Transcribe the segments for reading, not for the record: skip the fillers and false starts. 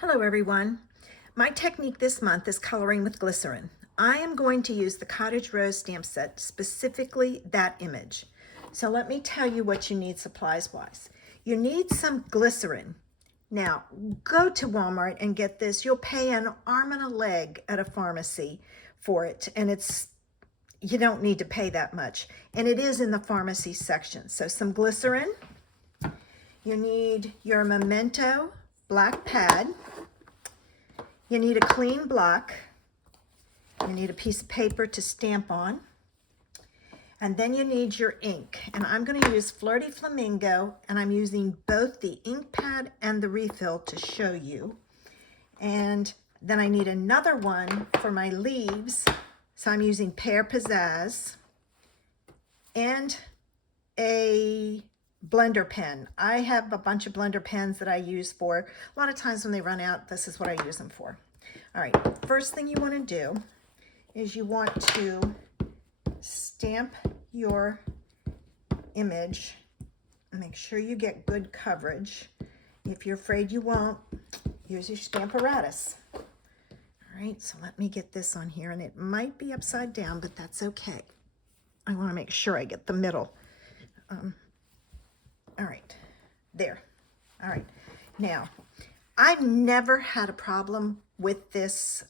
Hello everyone. My technique this month is coloring with glycerin. I am going to use the Cottage Rose stamp set, specifically that image. So let me tell you what you need supplies wise. You need some glycerin. Now go to Walmart and get this. You'll pay an arm and a leg at a pharmacy for it, and you don't need to pay that much. And it is in the pharmacy section. So some glycerin. You need your Memento black pad. You need a clean block. You need a piece of paper to stamp on. And then you need your ink. And I'm going to use Flirty Flamingo, and I'm using both the ink pad and the refill to show you. And then I need another one for my leaves. So I'm using Pear Pizzazz and a blender pen. I have a bunch of blender pens that I use for, a lot of times when they run out, this is what I use them for. All right, first thing you want to do is you want to stamp your image. Make sure you get good coverage. If you're afraid you won't, use your stamp apparatus. All right, so let me get this on here, and it might be upside down, but that's okay. I want to make sure I get the middle. All right, there. All right, now, I've never had a problem with this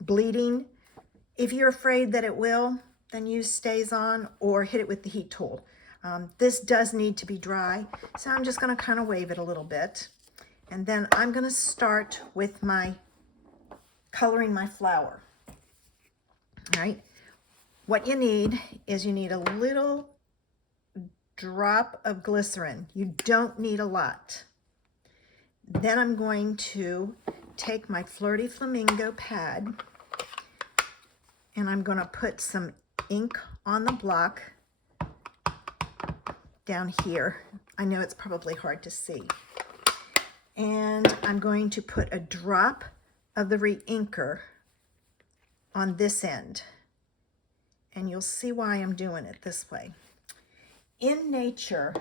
bleeding. If you're afraid that it will, then use Stays-On or hit it with the heat tool. This does need to be dry, so I'm just gonna kind of wave it a little bit. And then I'm gonna start with my coloring my flower. All right, what you need is you need a little drop of glycerin. You don't need a lot. Then I'm going to take my Flirty Flamingo pad, and I'm going to put some ink on the block down here. I know it's probably hard to see. And I'm going to put a drop of the re-inker on this end. And you'll see why I'm doing it this way. In nature,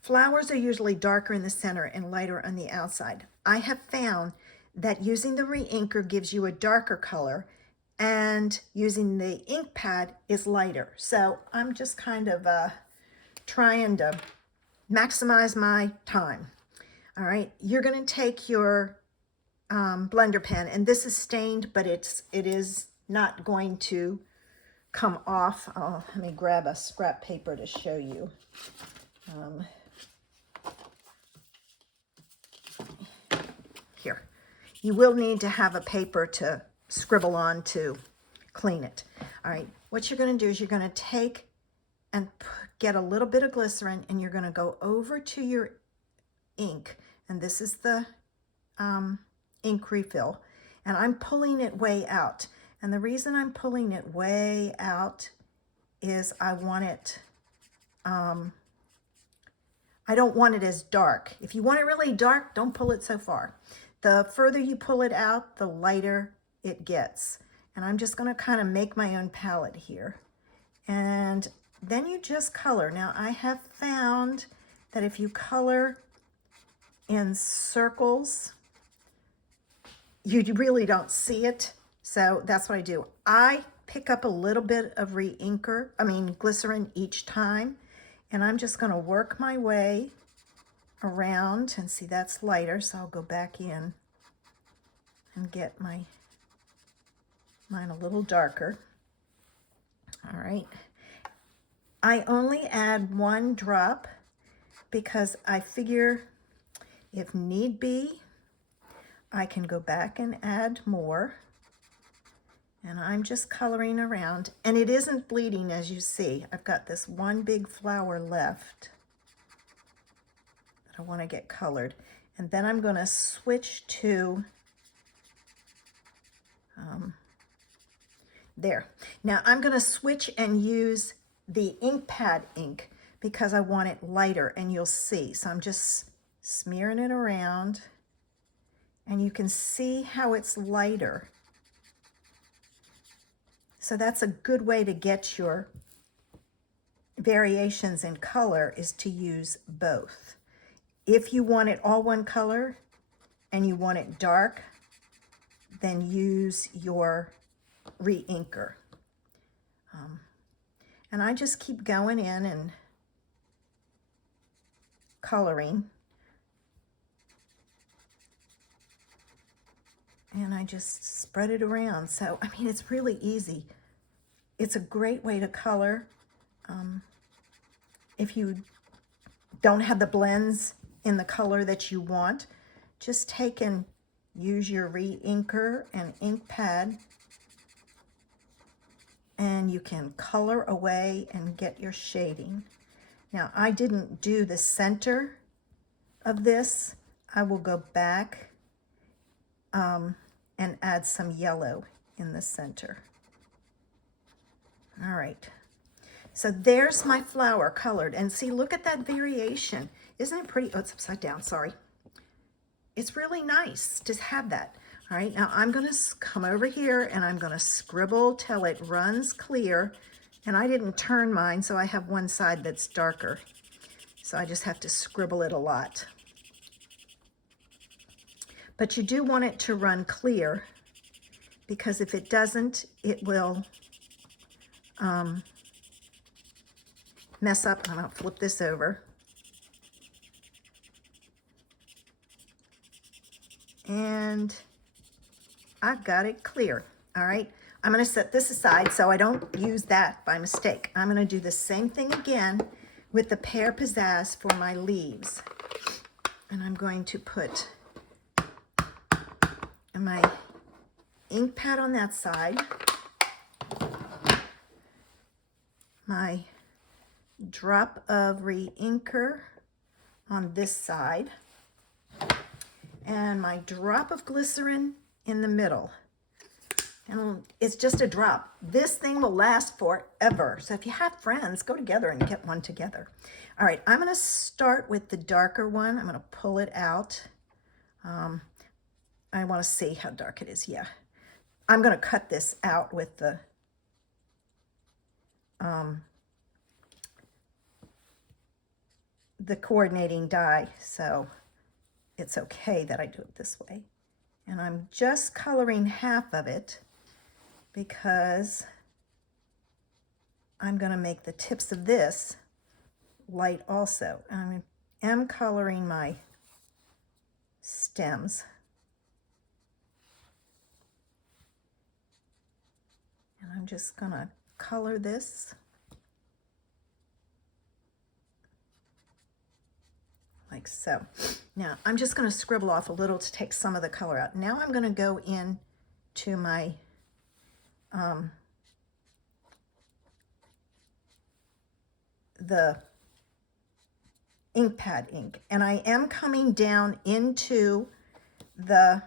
flowers are usually darker in the center and lighter on the outside. I have found that using the re-inker gives you a darker color, and using the ink pad is lighter. So I'm just kind of trying to maximize my time. All right, you're going to take your blender pen, and this is stained, but it is not going to come off. Let me grab a scrap paper to show you. Here, you will need to have a paper to scribble on to clean it. All right, what you're going to do is you're going to take and get a little bit of glycerin, and you're going to go over to your ink, and this is the ink refill, and I'm pulling it way out. And the reason I'm pulling it way out is I want it, I don't want it as dark. If you want it really dark, don't pull it so far. The further you pull it out, the lighter it gets. And I'm just gonna kind of make my own palette here. And then you just color. Now I have found that if you color in circles, you really don't see it. So that's what I do. I pick up a little bit of glycerin each time, and I'm just gonna work my way around, and see that's lighter, so I'll go back in and get mine a little darker. All right. I only add 1 drop because I figure if need be, I can go back and add more. And I'm just coloring around, and it isn't bleeding, as you see. I've got this one big flower left that I want to get colored. And then I'm going to switch to there. Now I'm going to switch and use the ink pad ink because I want it lighter, and you'll see. So I'm just smearing it around, and you can see how it's lighter. So that's a good way to get your variations in color, is to use both. If you want it all one color and you want it dark, then use your re-inker. And I just keep going in and coloring. And I just spread it around. So, I mean, it's really easy. It's a great way to color. If you don't have the blends in the color that you want, just take and use your re-inker and ink pad, and you can color away and get your shading. Now, I didn't do the center of this. I will go back and add some yellow in the center. All right. So there's my flower colored. And see, look at that variation. Isn't it pretty? Oh, it's upside down, sorry. It's really nice to have that. All right, now I'm gonna come over here and I'm gonna scribble till it runs clear. And I didn't turn mine, so I have one side that's darker. So I just have to scribble it a lot. But you do want it to run clear, because if it doesn't, it will mess up. I'm gonna flip this over. And I've got it clear. All right, I'm gonna set this aside so I don't use that by mistake. I'm gonna do the same thing again with the Pear Pizzazz for my leaves. And I'm going to put my ink pad on that side, my drop of re-inker on this side, and my drop of glycerin in the middle. And it's just a drop. This thing will last forever. So if you have friends, go together and get one together. All right, I'm gonna start with the darker one. I'm gonna pull it out. I wanna see how dark it is, yeah. I'm gonna cut this out with the coordinating die, so it's okay that I do it this way. And I'm just coloring half of it because I'm gonna make the tips of this light also. And I am coloring my stems. And I'm just gonna color this like so. Now I'm just going to scribble off a little to take some of the color out. Now I'm going to go in to my the ink pad ink, and I am coming down into the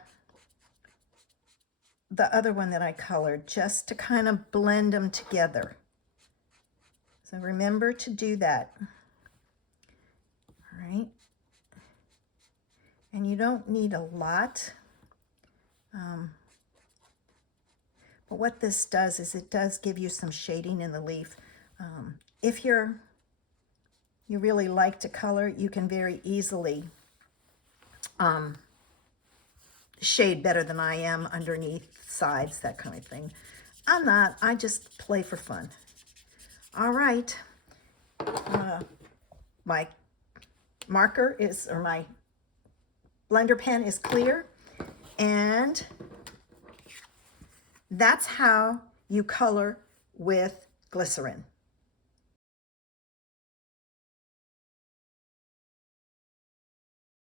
other one that I colored just to kind of blend them together. So remember to do that. All right. And you don't need a lot. But what this does is it does give you some shading in the leaf. If you really like to color, you can very easily shade better than I am underneath, sides, that kind of thing. I'm not, I just play for fun. All right, my marker is, or my blender pen is clear, and that's how you color with glycerin.